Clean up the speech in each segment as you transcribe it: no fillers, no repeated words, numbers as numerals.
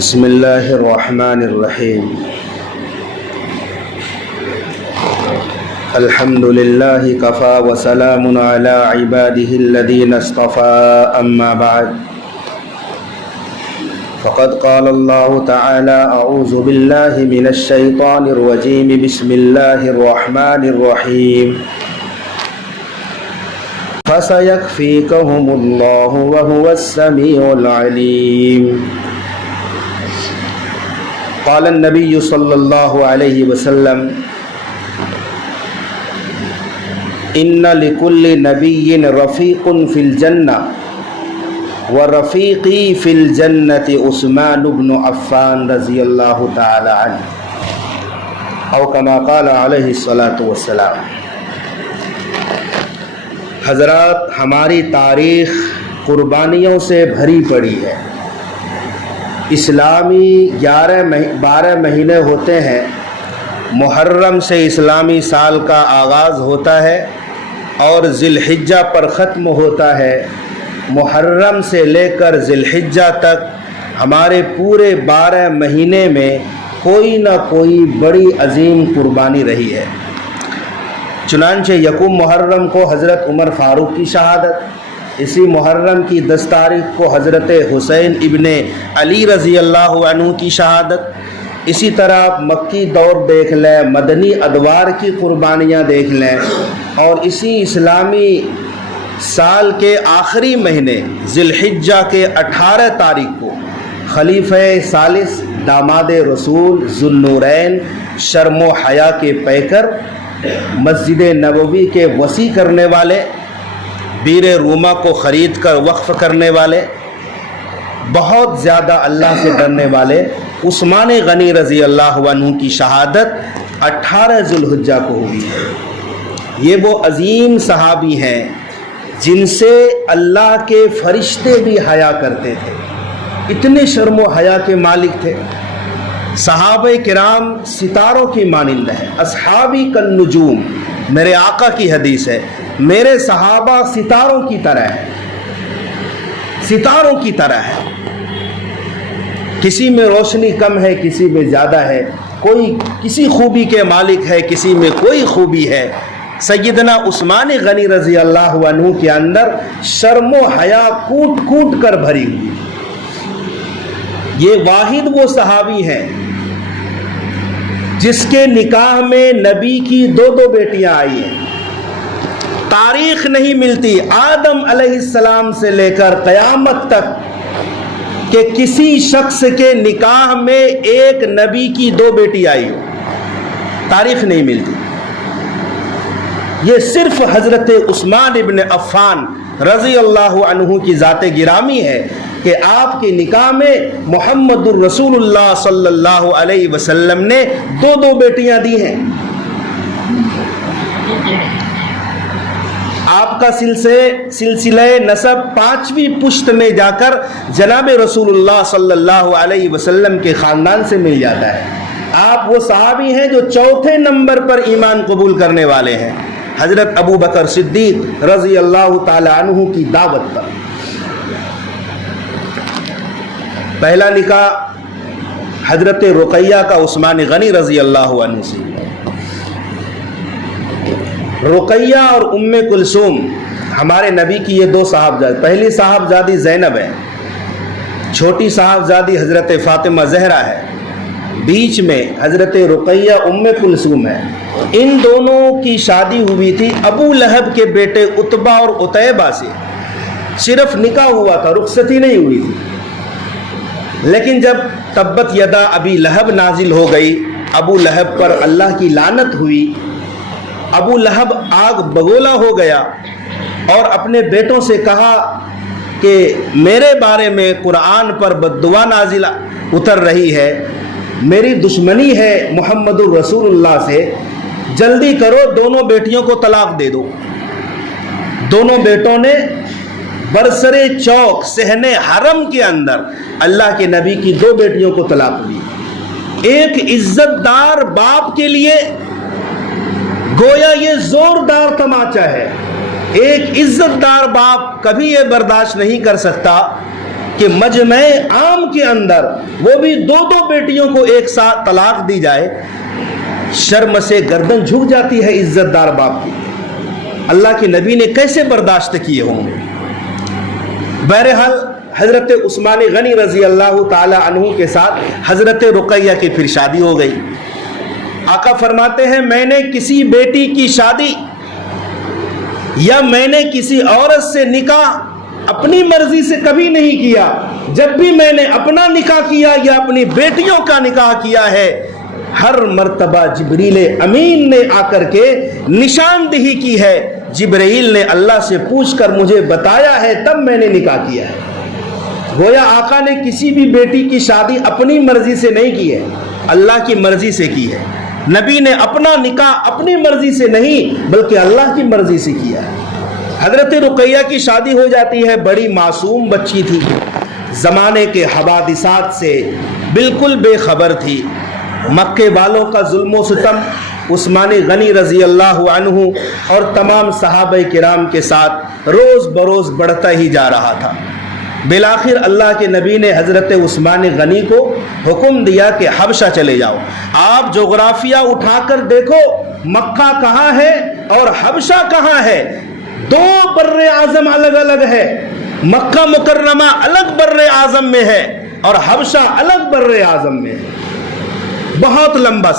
بسم اللہ الرحمن الرحیم الحمد للہ کفا وسلام علی عباده الذین اصطفى اما بعد فقد قال اللہ تعالی اعوذ باللہ من الشیطان الرجیم بسم اللہ الرحمن الرحیم فَسَيَكْفِيكَهُمُ اللَّهُ وَهُوَ السَّمِيعُ الْعَلِيمُ قال النبي صلی اللہ علیہ وسلم ان لكل نبی رفیق فی الجنہ ورفیقی فی الجنة عثمان بن عفان رضی اللہ تعالی عنہ او کما قال علیہ الصلاۃ والسلام۔ حضرات، ہماری تاریخ قربانیوں سے بھری پڑی ہے۔ اسلامی 12 مہینے ہوتے ہیں۔ محرم سے اسلامی سال کا آغاز ہوتا ہے اور ذی الحجہ پر ختم ہوتا ہے۔ محرم سے لے کر ذی الحجہ تک ہمارے پورے 12 مہینے میں کوئی نہ کوئی بڑی عظیم قربانی رہی ہے۔ چنانچہ یکم محرم کو حضرت عمر فاروق کی شہادت، اسی محرم کی 10 تاریخ کو حضرت حسین ابن علی رضی اللہ عنہ کی شہادت، اسی طرح آپ مکی دور دیکھ لیں، مدنی ادوار کی قربانیاں دیکھ لیں، اور اسی اسلامی سال کے آخری مہینے ذی الحجہ کے 18 تاریخ کو خلیفہ ثالث داماد رسول ذو النورین شرم و حیا کے پیکر، مسجد نبوی کے وسیع کرنے والے، بیر روما کو خرید کر وقف کرنے والے، بہت زیادہ اللہ سے ڈرنے والے عثمان غنی رضی اللہ عنہ کی شہادت 18 ذی الحجہ کو ہوئی ہے۔ یہ وہ عظیم صحابی ہیں جن سے اللہ کے فرشتے بھی حیا کرتے تھے، اتنے شرم و حیا کے مالک تھے۔ صحابہ کرام ستاروں کی مانند ہیں، اصحابی کالنجوم، میرے آقا کی حدیث ہے، میرے صحابہ ستاروں کی طرح ہیں، ستاروں کی طرح ہے، کسی میں روشنی کم ہے، کسی میں زیادہ ہے، کوئی کسی خوبی کے مالک ہے، کسی میں کوئی خوبی ہے۔ سیدنا عثمان غنی رضی اللہ عنہ کے اندر شرم و حیا کوٹ کوٹ کر بھری ہوئی۔ یہ واحد وہ صحابی ہیں جس کے نکاح میں نبی کی 2 بیٹیاں آئی ہیں۔ تاریخ نہیں ملتی آدم علیہ السلام سے لے کر قیامت تک کہ کسی شخص کے نکاح میں ایک نبی کی 2 بیٹی آئی ہو، تاریخ نہیں ملتی۔ یہ صرف حضرت عثمان ابن عفان رضی اللہ عنہ کی ذات گرامی ہے کہ آپ کے نکاح میں محمد الرسول اللہ صلی اللہ علیہ وسلم نے 2 بیٹیاں دی ہیں۔ آپ کا سلسلہ نسب 5ویں پشت میں جا کر جناب رسول اللہ صلی اللہ علیہ وسلم کے خاندان سے مل جاتا ہے۔ آپ وہ صحابی ہیں جو 4تھے نمبر پر ایمان قبول کرنے والے ہیں، حضرت ابو بکر صدیق رضی اللہ تعالی عنہ کی دعوت پر۔ پہلا نکاح حضرت رقیہ کا عثمان غنی رضی اللہ عنہ سے۔ رقیہ اور ام کلثوم ہمارے نبی کی یہ 2 صاحبزادی، پہلی صاحبزادی زینب ہے، چھوٹی صاحبزادی حضرت فاطمہ زہرا ہے، بیچ میں حضرت رقیہ ام کلثوم ہے۔ ان دونوں کی شادی ہوئی تھی ابو لہب کے بیٹے عتبہ اور عتیبہ سے، صرف نکاح ہوا تھا، رخصتی نہیں ہوئی تھی۔ لیکن جب تبت یدا ابی لہب نازل ہو گئی، ابو لہب پر اللہ کی لعنت ہوئی، ابو لہب آگ بگولا ہو گیا اور اپنے بیٹوں سے کہا کہ میرے بارے میں قرآن پر بددعا نازل اتر رہی ہے، میری دشمنی ہے محمد الرسول اللہ سے، جلدی کرو 2 بیٹیوں کو طلاق دے دو۔ دونوں بیٹوں نے برسر چوک صحن حرم کے اندر اللہ کے نبی کی 2 بیٹیوں کو طلاق دی۔ ایک عزت دار باپ کے لیے گویا یہ زوردار تماچا ہے۔ ایک عزت دار باپ کبھی یہ برداشت نہیں کر سکتا کہ مجمع عام کے اندر وہ بھی دو دو بیٹیوں کو ایک ساتھ طلاق دی جائے، شرم سے گردن جھک جاتی ہے عزت دار باپ کی۔ اللہ کے نبی نے کیسے برداشت کیے ہوں گے؟ بہرحال حضرت عثمان غنی رضی اللہ تعالی عنہ کے ساتھ حضرت رقیہ کی پھر شادی ہو گئی۔ آقا فرماتے ہیں میں نے کسی بیٹی کی شادی یا میں نے کسی عورت سے نکاح اپنی مرضی سے کبھی نہیں کیا۔ جب بھی میں نے اپنا نکاح کیا یا اپنی بیٹیوں کا نکاح کیا ہے، ہر مرتبہ جبریل امین نے آ کر کے نشاندہی کی ہے، جبرائیل نے اللہ سے پوچھ کر مجھے بتایا ہے، تب میں نے نکاح کیا ہے۔ گویا آقا نے کسی بھی بیٹی کی شادی اپنی مرضی سے نہیں کی ہے، اللہ کی مرضی سے کی ہے۔ نبی نے اپنا نکاح اپنی مرضی سے نہیں بلکہ اللہ کی مرضی سے کیا ہے۔ حضرت رقیہ کی شادی ہو جاتی ہے، بڑی معصوم بچی تھی، زمانے کے حوادثات سے بالکل بے خبر تھی۔ مکے والوں کا ظلم و ستم عثمان غنی رضی اللہ عنہ اور تمام صحابہ کرام کے ساتھ روز بروز بڑھتا ہی جا رہا تھا۔ بالآخر اللہ کے نبی نے حضرت عثمان غنی کو حکم دیا کہ حبشہ چلے جاؤ۔ آپ جغرافیہ اٹھا کر دیکھو، مکہ کہاں ہے اور حبشہ کہاں ہے؟ دو بر اعظم الگ الگ ہے۔ مکہ مکرمہ الگ بر اعظم میں ہے اور حبشہ الگ بر اعظم میں ہے۔ بہت لمبا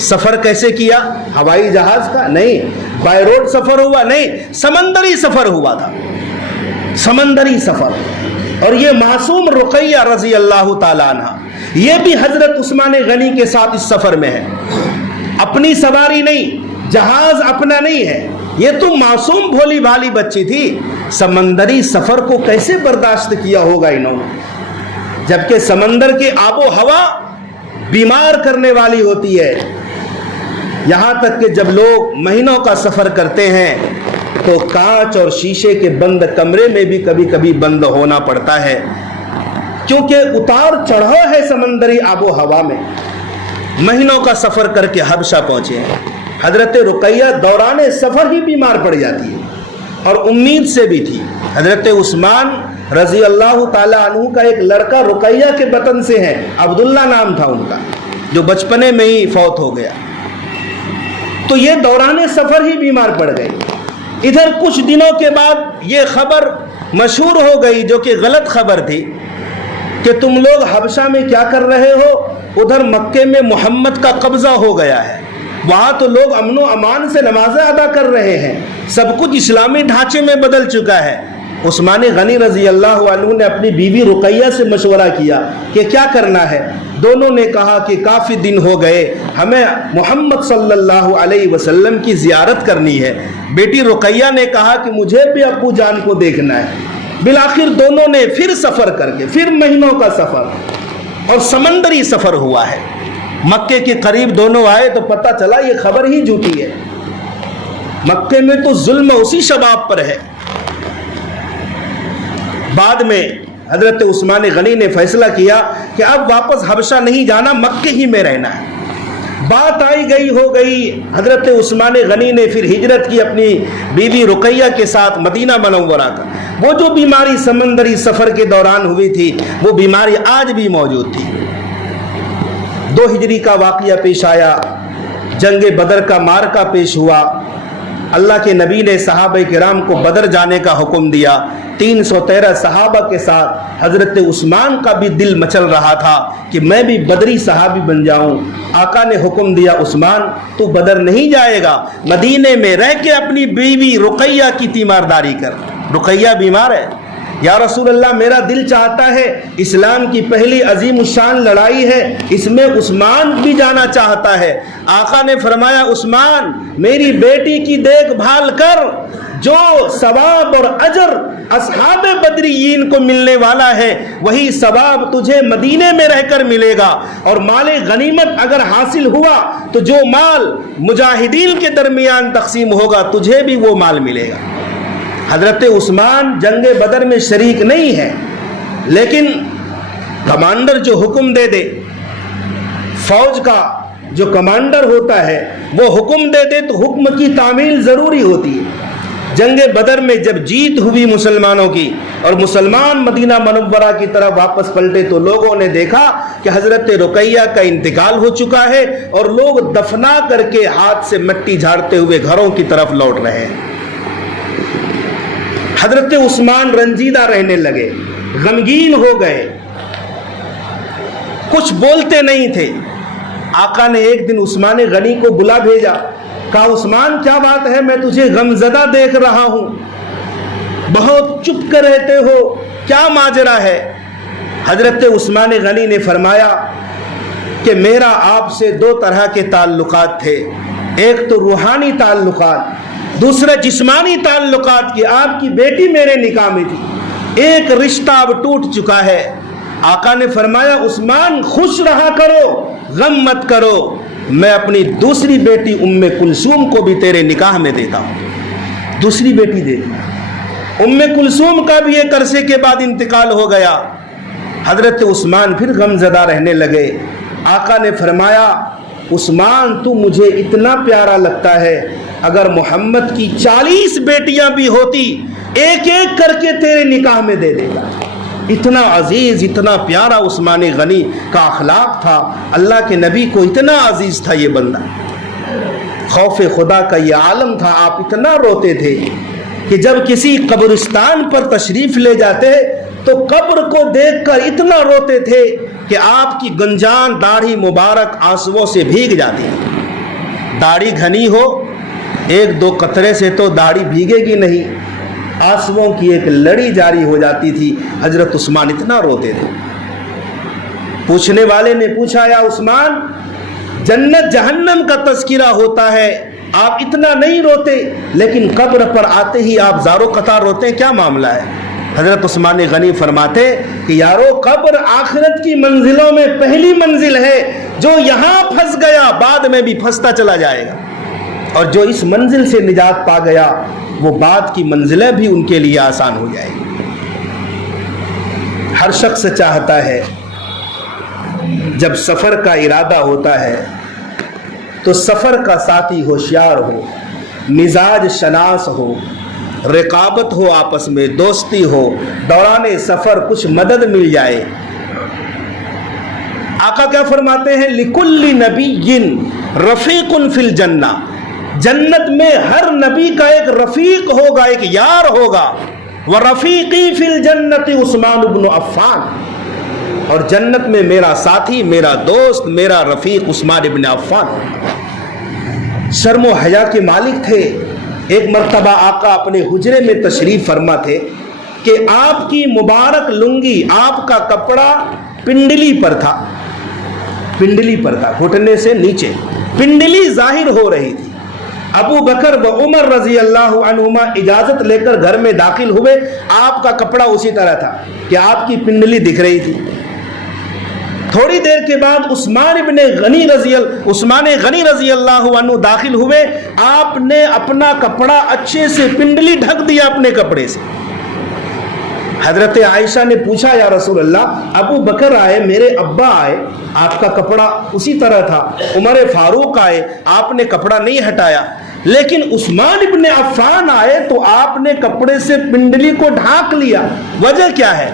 سفر کیسے کیا؟ ہوائی جہاز کا نہیں، بائی روڈ سفر ہوا نہیں، سمندری سفر ہوا تھا، سمندری سفر۔ اور یہ معصوم رقیہ رضی اللہ تعالیٰ عنہ یہ بھی حضرت عثمان غنی کے ساتھ اس سفر میں ہے، اپنی سواری نہیں، جہاز اپنا نہیں ہے، یہ تو معصوم بھولی بھالی بچی تھی۔ سمندری سفر کو کیسے برداشت کیا ہوگا انہوں نے؟ جبکہ سمندر کے آب و ہوا بیمار کرنے والی ہوتی ہے، یہاں تک کہ جب لوگ مہینوں کا سفر کرتے ہیں تو کانچ اور شیشے کے بند کمرے میں بھی کبھی کبھی بند ہونا پڑتا ہے، کیونکہ اتار چڑھاؤ ہے سمندری آب و ہوا میں۔ مہینوں کا سفر کر کے حبشہ پہنچے ہیں۔ حضرت رقیہ دوران سفر ہی بیمار پڑ جاتی ہے اور امید سے بھی تھی۔ حضرت عثمان رضی اللہ تعالی عنہ کا ایک لڑکا رقیہ کے بطن سے ہے، عبداللہ نام تھا ان کا، جو بچپنے میں ہی فوت ہو گیا، تو یہ دوران سفر ہی بیمار پڑ گئی۔ ادھر کچھ دنوں کے بعد یہ خبر مشہور ہو گئی، جو کہ غلط خبر تھی، کہ تم لوگ حبشہ میں کیا کر رہے ہو؟ ادھر مکے میں محمد کا قبضہ ہو گیا ہے، وہاں تو لوگ امن و امان سے نمازیں ادا کر رہے ہیں، سب کچھ اسلامی ڈھانچے میں بدل چکا ہے۔ عثمان غنی رضی اللہ عنہ نے اپنی بیوی رقیہ سے مشورہ کیا کہ کیا کرنا ہے۔ دونوں نے کہا کہ کافی دن ہو گئے، ہمیں محمد صلی اللہ علیہ وسلم کی زیارت کرنی ہے۔ بیٹی رقیہ نے کہا کہ مجھے بھی ابو جان کو دیکھنا ہے۔ بالآخر دونوں نے پھر سفر کر کے، پھر مہینوں کا سفر اور سمندری سفر ہوا ہے، مکے کے قریب دونوں آئے تو پتہ چلا یہ خبر ہی جھوٹی ہے، مکے میں تو ظلم اسی شباب پر ہے۔ بعد میں حضرت عثمان غنی نے فیصلہ کیا کہ اب واپس حبشہ نہیں جانا، مکے ہی میں رہنا ہے۔ بات آئی گئی ہو گئی، حضرت عثمان غنی نے پھر ہجرت کی اپنی بیوی رقیہ کے ساتھ مدینہ منورہ کا۔ وہ جو بیماری سمندری سفر کے دوران ہوئی تھی وہ بیماری آج بھی موجود تھی۔ 2 ہجری کا واقعہ پیش آیا، جنگ بدر کا معرکہ پیش ہوا۔ اللہ کے نبی نے صحابہ کرام کو بدر جانے کا حکم دیا۔ 313 صحابہ کے ساتھ حضرت عثمان کا بھی دل مچل رہا تھا کہ میں بھی بدری صحابی بن جاؤں۔ آقا نے حکم دیا عثمان تو بدر نہیں جائے گا، مدینے میں رہ کے اپنی بیوی رقیہ کی تیمارداری کر۔ رقیہ بیمار ہے، یا رسول اللہ میرا دل چاہتا ہے، اسلام کی پہلی عظیم الشان لڑائی ہے، اس میں عثمان بھی جانا چاہتا ہے۔ آقا نے فرمایا عثمان میری بیٹی کی دیکھ بھال کر، جو ثواب اور اجر اصحاب بدریین کو ملنے والا ہے وہی ثواب تجھے مدینے میں رہ کر ملے گا، اور مال غنیمت اگر حاصل ہوا تو جو مال مجاہدین کے درمیان تقسیم ہوگا تجھے بھی وہ مال ملے گا۔ حضرت عثمان جنگ بدر میں شریک نہیں ہے، لیکن کمانڈر جو حکم دے دے، فوج کا جو کمانڈر ہوتا ہے وہ حکم دے دے تو حکم کی تعمیل ضروری ہوتی ہے۔ جنگ بدر میں جب جیت ہوئی مسلمانوں کی اور مسلمان مدینہ منورہ کی طرف واپس پلٹے تو لوگوں نے دیکھا کہ حضرت رقیہ کا انتقال ہو چکا ہے اور لوگ دفنا کر کے ہاتھ سے مٹی جھاڑتے ہوئے گھروں کی طرف لوٹ رہے ہیں۔ حضرت عثمان رنجیدہ رہنے لگے، غمگین ہو گئے، کچھ بولتے نہیں تھے۔ آقا نے ایک دن عثمان غنی کو بلا بھیجا، کہا عثمان کیا بات ہے، میں تجھے غمزدہ دیکھ رہا ہوں، بہت چپ کر رہتے ہو، کیا ماجرا ہے؟ حضرت عثمان غنی نے فرمایا کہ میرا آپ سے دو طرح کے تعلقات تھے، ایک تو روحانی تعلقات، دوسرا جسمانی تعلقات کی آپ کی بیٹی میرے نکاح میں تھی، ایک رشتہ اب ٹوٹ چکا ہے۔ آقا نے فرمایا عثمان خوش رہا کرو، غم مت کرو، میں اپنی دوسری بیٹی ام کلثوم کو بھی تیرے نکاح میں دیتا ہوں۔ دوسری بیٹی دے دی۔ ام کلثوم کا بھی ایک عرصے کے بعد انتقال ہو گیا۔ حضرت عثمان پھر غم زدہ رہنے لگے۔ آقا نے فرمایا عثمان تو مجھے اتنا پیارا لگتا ہے، اگر محمد کی 40 بیٹیاں بھی ہوتی ایک ایک کر کے تیرے نکاح میں دے دے گا۔ اتنا عزیز، اتنا پیارا عثمان غنی کا اخلاق تھا، اللہ کے نبی کو اتنا عزیز تھا یہ بندہ، خوف خدا کا یہ عالم تھا۔ آپ اتنا روتے تھے کہ جب کسی قبرستان پر تشریف لے جاتے تو قبر کو دیکھ کر اتنا روتے تھے کہ آپ کی گنجان داڑھی مبارک آنسوؤں سے بھیگ جاتی۔ داڑھی گھنی ہو، ایک دو قطرے سے تو داڑھی بھیگے گی نہیں، آنسوؤں کی ایک لڑی جاری ہو جاتی تھی۔ حضرت عثمان اتنا روتے تھے۔ پوچھنے والے نے پوچھا یا عثمان جنت جہنم کا تذکرہ ہوتا ہے، آپ اتنا نہیں روتے، لیکن قبر پر آتے ہی آپ زار و قطار روتے ہیں، کیا معاملہ ہے؟ حضرت عثمان غنی فرماتے کہ یارو قبر آخرت کی منزلوں میں پہلی منزل ہے، جو یہاں پھنس گیا بعد میں بھی پھنستا چلا جائے گا، اور جو اس منزل سے نجات پا گیا وہ بعد کی منزلیں بھی ان کے لیے آسان ہو جائے گی۔ ہر شخص چاہتا ہے جب سفر کا ارادہ ہوتا ہے تو سفر کا ساتھی ہوشیار ہو، مزاج شناس ہو، رقابت ہو، آپس میں دوستی ہو، دوران سفر کچھ مدد مل جائے۔ آقا کیا فرماتے ہیں؟ لِكُلِّ نَبِيٍّ رَفِيقٌ فِي الْجَنَّةِ، جنت میں ہر نبی کا ایک رفیق ہوگا، ایک یار ہوگا۔ وَرَفِيقِي فِي الْجَنَّةِ عثمان بن عفان، اور جنت میں میرا ساتھی، میرا دوست، میرا رفیق عثمان بن عفان۔ شرم و حیا کے مالک تھے۔ ایک مرتبہ آقا اپنے حجرے میں تشریف فرما تھے کہ آپ کی مبارک لنگی، آپ کا کپڑا پنڈلی پر تھا، پنڈلی پر تھا، گھٹنے سے نیچے پنڈلی ظاہر ہو رہی تھی۔ ابو بکر و عمر رضی اللہ عنہما اجازت لے کر گھر میں داخل ہوئے، آپ کا کپڑا اسی طرح تھا کہ آپ کی پنڈلی دکھ رہی تھی۔ تھوڑی دیر کے بعد عثمان غنی رضی اللہ عنہ داخل ہوئے، آپ نے اپنا کپڑا اچھے سے پنڈلی ڈھک دیا اپنے کپڑے سے۔ حضرت عائشہ نے پوچھا یا رسول اللہ ابو بکر آئے، میرے ابا آئے، آپ کا کپڑا اسی طرح تھا، عمر فاروق آئے، آپ نے کپڑا نہیں ہٹایا، لیکن عثمان ابن عفان آئے تو آپ نے کپڑے سے پنڈلی کو ڈھانک لیا، وجہ کیا ہے؟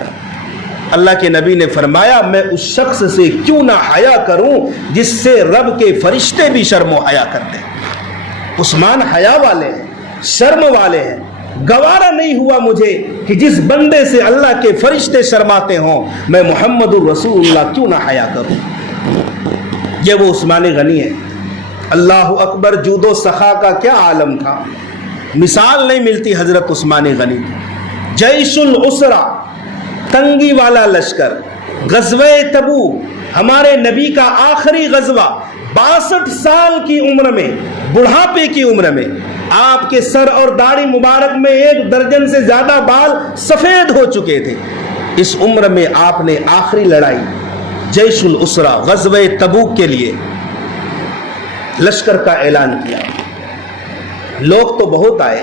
اللہ کے نبی نے فرمایا میں اس شخص سے کیوں نہ حیا کروں جس سے رب کے فرشتے بھی شرم و حیا کرتے ہیں۔ عثمان حیا والے ہیں، شرم والے ہیں۔ گوارا نہیں ہوا مجھے کہ جس بندے سے اللہ کے فرشتے شرماتے ہوں میں محمد الرسول اللہ کیوں نہ حیا کروں۔ یہ وہ عثمان غنی ہے۔ اللہ اکبر، جود و سخا کا کیا عالم تھا، مثال نہیں ملتی حضرت عثمان غنی۔ جیش العسرہ، تنگی والا لشکر، غزوہ تبوک ہمارے نبی کا آخری غزوہ، 62 سال کی عمر میں، بڑھاپے کی عمر میں، آپ کے سر اور داڑھی مبارک میں 1 درجن سے زیادہ بال سفید ہو چکے تھے۔ اس عمر میں آپ نے آخری لڑائی جیش العسرہ غزوہ تبوک کے لیے لشکر کا اعلان کیا۔ لوگ تو بہت آئے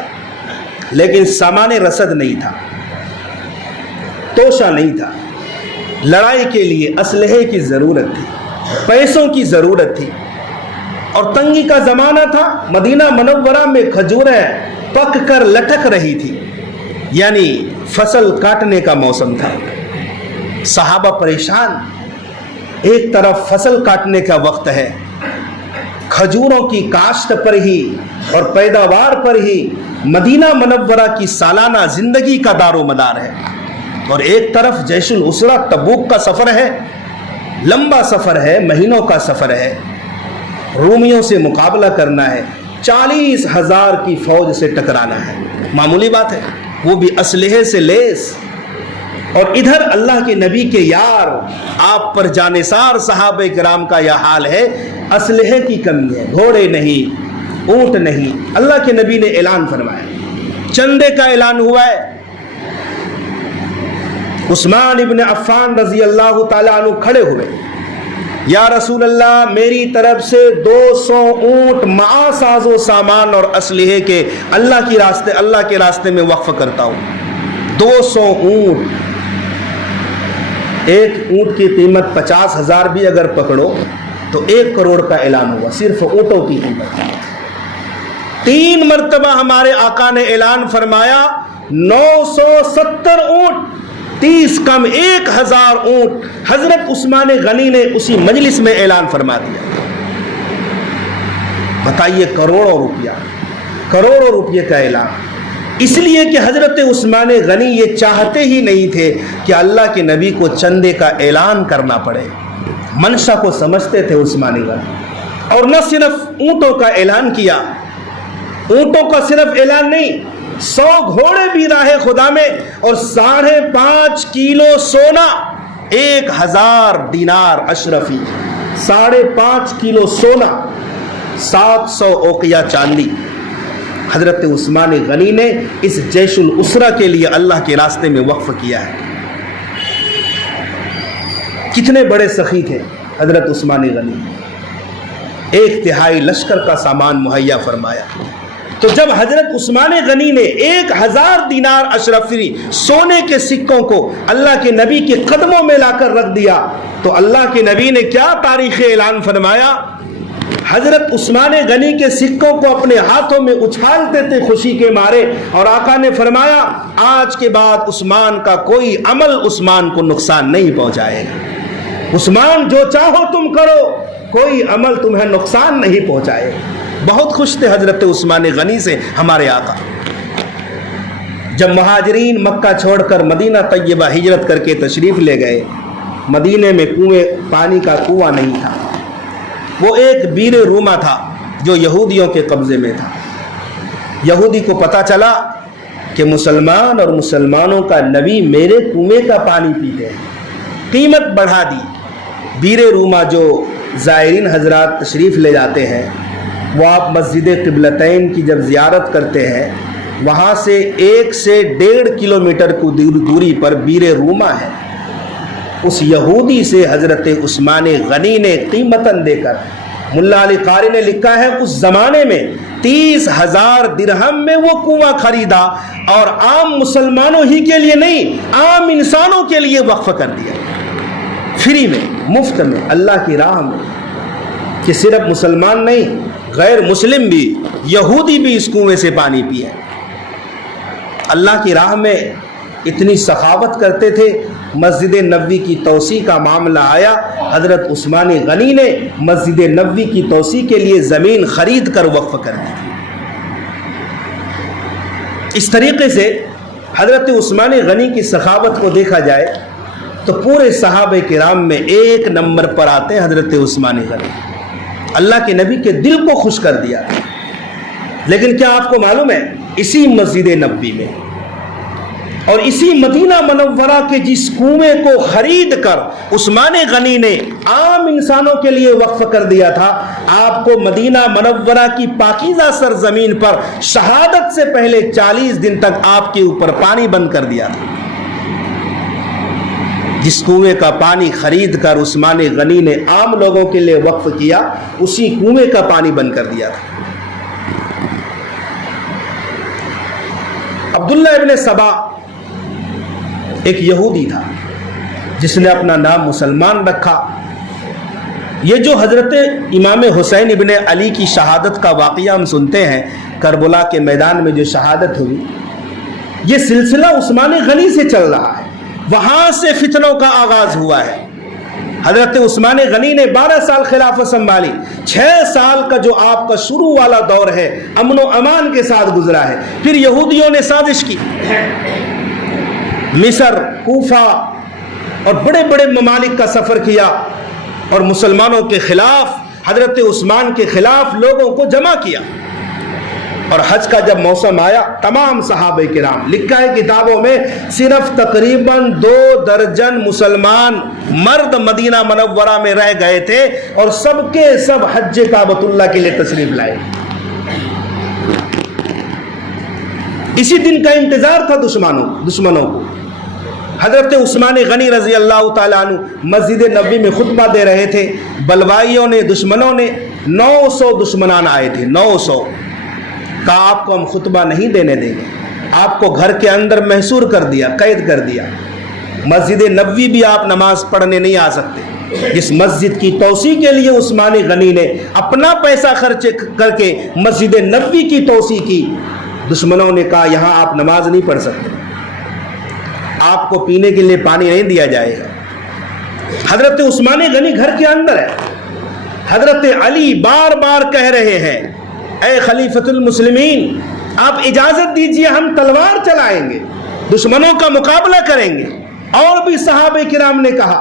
لیکن سامان رسد نہیں تھا، توشہ نہیں تھا، لڑائی کے لیے اسلحے کی ضرورت تھی، پیسوں کی ضرورت تھی، اور تنگی کا زمانہ تھا۔ مدینہ منورہ میں کھجوریں پک کر لٹک رہی تھی، یعنی فصل کاٹنے کا موسم تھا۔ صحابہ پریشان، ایک طرف فصل کاٹنے کا وقت ہے، کھجوروں کی کاشت پر ہی اور پیداوار پر ہی مدینہ منورہ کی سالانہ زندگی کا دار و مدار ہے، اور ایک طرف جیش الاسرہ تبوک کا سفر ہے، لمبا سفر ہے، مہینوں کا سفر ہے، رومیوں سے مقابلہ کرنا ہے، 40,000 کی فوج سے ٹکرانا ہے، معمولی بات ہے، وہ بھی اسلحے سے لیس۔ اور ادھر اللہ کے نبی کے یار، آپ پر جانثار صحابہ کرام کا یہ حال ہے، اسلحے کی کمی ہے، گھوڑے نہیں، اونٹ نہیں۔ اللہ کے نبی نے اعلان فرمایا، چندے کا اعلان ہوا ہے۔ عثمان ابن عفان رضی اللہ تعالیٰ عنہ کھڑے ہوئے، یا رسول اللہ، میری طرف سے 200 اونٹ مع ساز و سامان اور اسلحے کے اللہ کے راستے میں وقف کرتا ہوں۔ 200 اونٹ، ایک اونٹ کی قیمت 50,000 بھی اگر پکڑو تو 1 کروڑ کا اعلان ہوا، صرف اونٹوں کی قیمت۔ 3 مرتبہ ہمارے آقا نے اعلان فرمایا 970 اونٹ، 30 کم 1,000 اونٹ۔ حضرت عثمان غنی نے اسی مجلس میں اعلان فرما دیا۔ بتائیے، کروڑوں روپیے کا اعلان، اس لیے کہ حضرت عثمان غنی یہ چاہتے ہی نہیں تھے کہ اللہ کے نبی کو چندے کا اعلان کرنا پڑے۔ منشا کو سمجھتے تھے عثمان غنی، اور نہ صرف اونٹوں کا اعلان کیا، اونٹوں کا صرف اعلان نہیں، 100 گھوڑے بھی راہ خدا میں، اور 5.5 کلو سونا، 1,000 دینار اشرفی، 5.5 کلو سونا، 700 اوقیہ چاندی۔ حضرت عثمان غنی نے اس جیش الاسرہ کے لیے اللہ کے راستے میں وقف کیا ہے۔ کتنے بڑے سخی تھے حضرت عثمان غنی، 1/3 لشکر کا سامان مہیا فرمایا۔ تو جب حضرت عثمان غنی نے 1,000 دینار اشرفی سونے کے سکوں کو اللہ کے نبی کے قدموں میں لا کر رکھ دیا، تو اللہ کے نبی نے کیا تاریخ اعلان فرمایا؟ حضرت عثمان غنی کے سکوں کو اپنے ہاتھوں میں اچھالتے تھے خوشی کے مارے، اور آقا نے فرمایا آج کے بعد عثمان کا کوئی عمل عثمان کو نقصان نہیں پہنچائے گا۔ عثمان جو چاہو تم کرو، کوئی عمل تمہیں نقصان نہیں پہنچائے۔ بہت خوش تھے حضرت عثمان غنی سے ہمارے آقا۔ جب مہاجرین مکہ چھوڑ کر مدینہ طیبہ ہجرت کر کے تشریف لے گئے، مدینے میں پانی کا کنواں نہیں تھا، وہ ایک بیر روما تھا جو یہودیوں کے قبضے میں تھا۔ یہودی کو پتا چلا کہ مسلمان اور مسلمانوں کا نبی میرے کنویں کا پانی پیتے ہیں، قیمت بڑھا دی۔ بیر روما جو زائرین حضرات تشریف لے جاتے ہیں، وہ آپ مسجد قبلتین کی جب زیارت کرتے ہیں، وہاں سے 1 سے 1.5 کلومیٹر کی دوری پر بیر روما ہے۔ اس یہودی سے حضرت عثمان غنی نے قیمتاً دے کر، ملا علی قاری نے لکھا ہے اس زمانے میں 30,000 درہم میں وہ کنواں خریدا، اور عام مسلمانوں ہی کے لیے نہیں، عام انسانوں کے لیے وقف کر دیا، فری میں، مفت میں، اللہ کی راہ میں، کہ صرف مسلمان نہیں، غیر مسلم بھی، یہودی بھی اس کنویں سے پانی پیے۔ اللہ کی راہ میں اتنی سخاوت کرتے تھے۔ مسجد نبوی کی توسیع کا معاملہ آیا، حضرت عثمان غنی نے مسجد نبوی کی توسیع کے لیے زمین خرید کر وقف کر دی۔ اس طریقے سے حضرت عثمان غنی کی سخاوت کو دیکھا جائے تو پورے صحابہ کرام میں 1 نمبر پر آتے ہیں حضرت عثمان غنی۔ اللہ کے نبی کے دل کو خوش کر دیا۔ لیکن کیا آپ کو معلوم ہے، اسی مسجد نبوی میں اور اسی مدینہ منورہ کے جس کنویں کو خرید کر عثمان غنی نے عام انسانوں کے لیے وقف کر دیا تھا، آپ کو مدینہ منورہ کی پاکیزہ سرزمین پر شہادت سے پہلے 40 دن تک آپ کے اوپر پانی بند کر دیا تھا۔ جس کنویں کا پانی خرید کر عثمان غنی نے عام لوگوں کے لیے وقف کیا، اسی کنویں کا پانی بند کر دیا تھا۔ عبداللہ ابن سبا ایک یہودی تھا جس نے اپنا نام مسلمان رکھا، یہ جو حضرت امام حسین ابن علی کی شہادت کا واقعہ ہم سنتے ہیں، کربلا کے میدان میں جو شہادت ہوئی، یہ سلسلہ عثمان غنی سے چل رہا ہے، وہاں سے فتنوں کا آغاز ہوا ہے۔ حضرت عثمان غنی نے 12 سال خلافت سنبھالی، 6 سال کا جو آپ کا شروع والا دور ہے امن و امان کے ساتھ گزرا ہے۔ پھر یہودیوں نے سازش کی، مصر، کوفہ اور بڑے بڑے ممالک کا سفر کیا اور مسلمانوں کے خلاف، حضرت عثمان کے خلاف لوگوں کو جمع کیا۔ اور حج کا جب موسم آیا، تمام صحابہ کرام، لکھا ہے کتابوں میں، صرف تقریباً 2 درجن مسلمان مرد مدینہ منورہ میں رہ گئے تھے اور سب کے سب حج کعبۃ اللہ کے لیے تشریف لائے۔ اسی دن کا انتظار تھا دشمنوں کو۔ حضرت عثمان غنی رضی اللہ تعالیٰ عنہ مسجد نبوی میں خطبہ دے رہے تھے، بلوائیوں نے، دشمنوں نے 900 دشمنان آئے تھے، 900، کہا آپ کو ہم خطبہ نہیں دینے دیں گے، آپ کو گھر کے اندر محصور کر دیا، قید کر دیا، مسجد نبوی بھی آپ نماز پڑھنے نہیں آ سکتے۔ جس مسجد کی توسیع کے لیے عثمان غنی نے اپنا پیسہ خرچ کر کے مسجد نبوی کی توسیع کی، دشمنوں نے کہا یہاں آپ نماز نہیں پڑھ سکتے، آپ کو پینے کے لیے پانی نہیں دیا جائے گا۔ حضرت عثمان غنی گھر کے اندر ہے، حضرت علی بار بار کہہ رہے ہیں اے خلیفۃ المسلمین، آپ اجازت دیجئے ہم تلوار چلائیں گے، دشمنوں کا مقابلہ کریں گے۔ اور بھی صحابہ کرام نے کہا،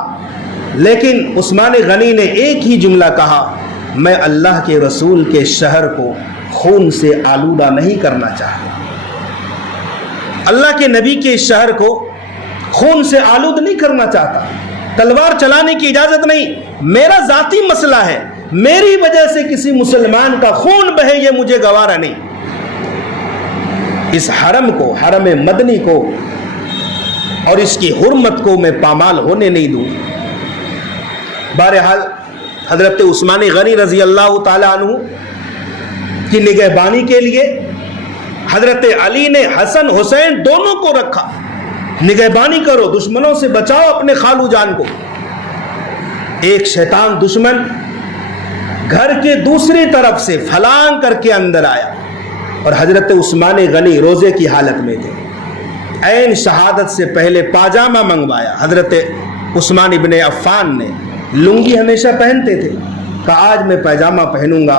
لیکن عثمان غنی نے ایک ہی جملہ کہا، میں اللہ کے رسول کے شہر کو خون سے آلودہ نہیں کرنا چاہتا، اللہ کے نبی کے شہر کو خون سے آلود نہیں کرنا چاہتا، تلوار چلانے کی اجازت نہیں، میرا ذاتی مسئلہ ہے، میری وجہ سے کسی مسلمان کا خون بہے یہ مجھے گوارا نہیں، اس حرم کو، حرم مدنی کو اور اس کی حرمت کو میں پامال ہونے نہیں دوں۔ بہرحال حضرت عثمان غنی رضی اللہ تعالی عنہ کی نگہبانی کے لیے حضرت علی نے حسن حسین دونوں کو رکھا، نگہبانی کرو، دشمنوں سے بچاؤ اپنے خالو جان کو۔ ایک شیطان دشمن گھر کے دوسری طرف سے پھلانگ کر کے اندر آیا اور حضرت عثمان غنی روزے کی حالت میں تھے، عین شہادت سے پہلے پاجامہ منگوایا۔ حضرت عثمان ابن عفان نے لنگی ہمیشہ پہنتے تھے، کہا آج میں پاجامہ پہنوں گا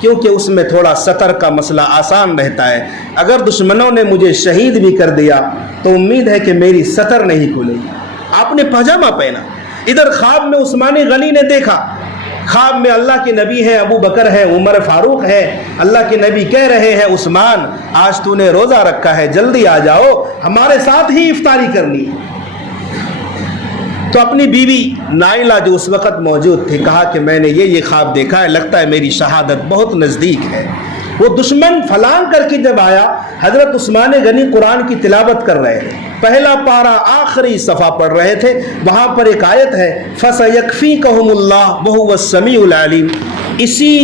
کیونکہ اس میں تھوڑا سطر کا مسئلہ آسان رہتا ہے، اگر دشمنوں نے مجھے شہید بھی کر دیا تو امید ہے کہ میری سطر نہیں کھلے گی۔ آپ نے پاجامہ پہنا۔ ادھر خواب میں عثمان غنی نے دیکھا، خواب میں اللہ کے نبی ہیں، ابو بکر ہے، عمر فاروق ہے، اللہ کے نبی کہہ رہے ہیں عثمان آج تو نے روزہ رکھا ہے، جلدی آ جاؤ، ہمارے ساتھ ہی افطاری کرنی ہے۔ تو اپنی بیوی نائلہ جو اس وقت موجود تھی کہا کہ میں نے یہ خواب دیکھا ہے، لگتا ہے میری شہادت بہت نزدیک ہے۔ وہ دشمن فلان کر کے جب آیا، حضرت عثمان غنی قرآن کی تلاوت کر رہے تھے، پہلا پارہ آخری صفحہ پڑھ رہے تھے، وہاں پر ایک آیت ہے فَسَيَكْفِيكَهُمُ اللَّهُ وَهُوَ السَّمِيعُ الْعَلِيمُ، اسی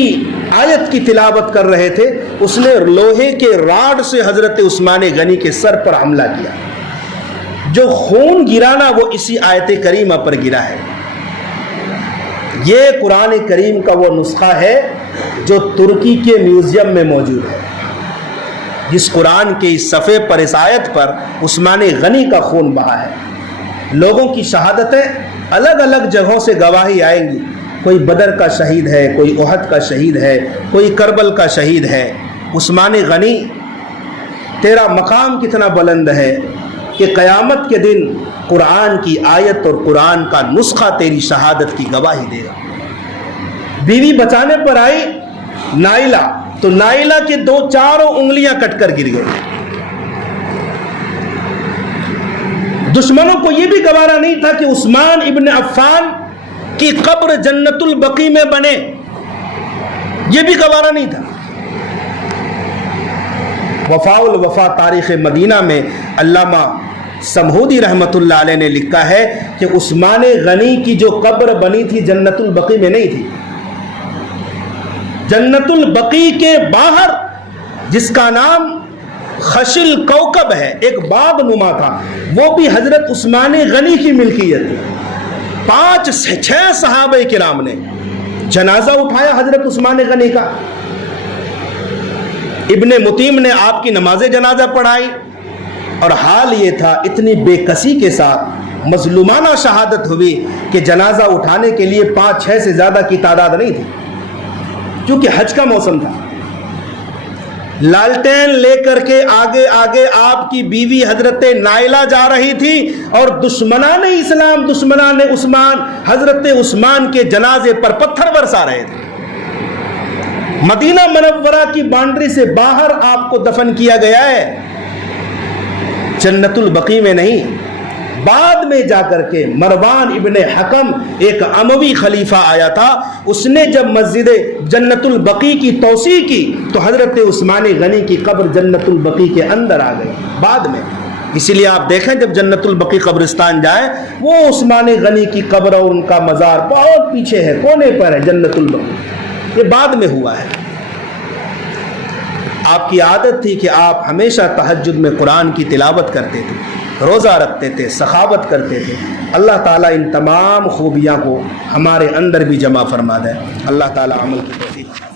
آیت کی تلاوت کر رہے تھے، اس نے لوہے کے راڈ سے حضرت عثمان غنی کے سر پر حملہ کیا، جو خون گرانا وہ اسی آیت کریمہ پر گرا ہے۔ یہ قرآن کریم کا وہ نسخہ ہے جو ترکی کے میوزیم میں موجود ہے، جس قرآن کے اس صفحے پر، اس آیت پر عثمان غنی کا خون بہا ہے۔ لوگوں کی شہادتیں الگ الگ جگہوں سے گواہی آئیں گی، کوئی بدر کا شہید ہے، کوئی احد کا شہید ہے، کوئی کربل کا شہید ہے۔ عثمان غنی تیرا مقام کتنا بلند ہے کہ قیامت کے دن قرآن کی آیت اور قرآن کا نسخہ تیری شہادت کی گواہی دے گا۔ بیوی بچانے پر آئی نائلہ، تو نائلہ کے چاروں انگلیاں کٹ کر گر گئے۔ دشمنوں کو یہ بھی گوارا نہیں تھا کہ عثمان ابن عفان کی قبر جنت البقیع میں بنے، یہ بھی گوارا نہیں تھا۔ وفاء الوفا تاریخ مدینہ میں علامہ سمہودی رحمت اللہ علیہ نے لکھا ہے کہ عثمان غنی کی جو قبر بنی تھی جنت البقیع میں نہیں تھی، جنت البقیع کے باہر جس کا نام خشل کوکب ہے، ایک باغ نما تھا، وہ بھی حضرت عثمان غنی کی ملکیت تھی۔ 5-6 صحابہ کرام نے جنازہ اٹھایا حضرت عثمان غنی کا، ابن متیم نے آپ کی نماز جنازہ پڑھائی، اور حال یہ تھا اتنی بے کسی کے ساتھ مظلومانہ شہادت ہوئی کہ جنازہ اٹھانے کے لیے 5-6 سے زیادہ کی تعداد نہیں تھی، کیونکہ حج کا موسم تھا۔ لالٹین لے کر کے آگے آگے آپ کی بیوی حضرت نائلہ جا رہی تھی، اور دشمنان اسلام، دشمنان عثمان حضرت عثمان کے جنازے پر پتھر برسا رہے تھے۔ مدینہ منورہ کی باؤنڈری سے باہر آپ کو دفن کیا گیا ہے، جنت البقیع میں نہیں۔ بعد میں جا کر کے مروان ابن حکم ایک اموی خلیفہ آیا تھا، اس نے جب مسجد جنت البقیع کی توسیع کی تو حضرت عثمان غنی کی قبر جنت البقیع کے اندر آ گئی بعد میں۔ اسی لیے آپ دیکھیں جب جنت البقیع قبرستان جائیں، وہ عثمان غنی کی قبر اور ان کا مزار بہت پیچھے ہے، کونے پر ہے جنت البقیع، یہ بعد میں ہوا ہے۔ آپ کی عادت تھی کہ آپ ہمیشہ تہجد میں قرآن کی تلاوت کرتے تھے، روزہ رکھتے تھے، سخاوت کرتے تھے۔ اللہ تعالیٰ ان تمام خوبیاں کو ہمارے اندر بھی جمع فرما دے۔ اللہ تعالیٰ عمل کی توفیق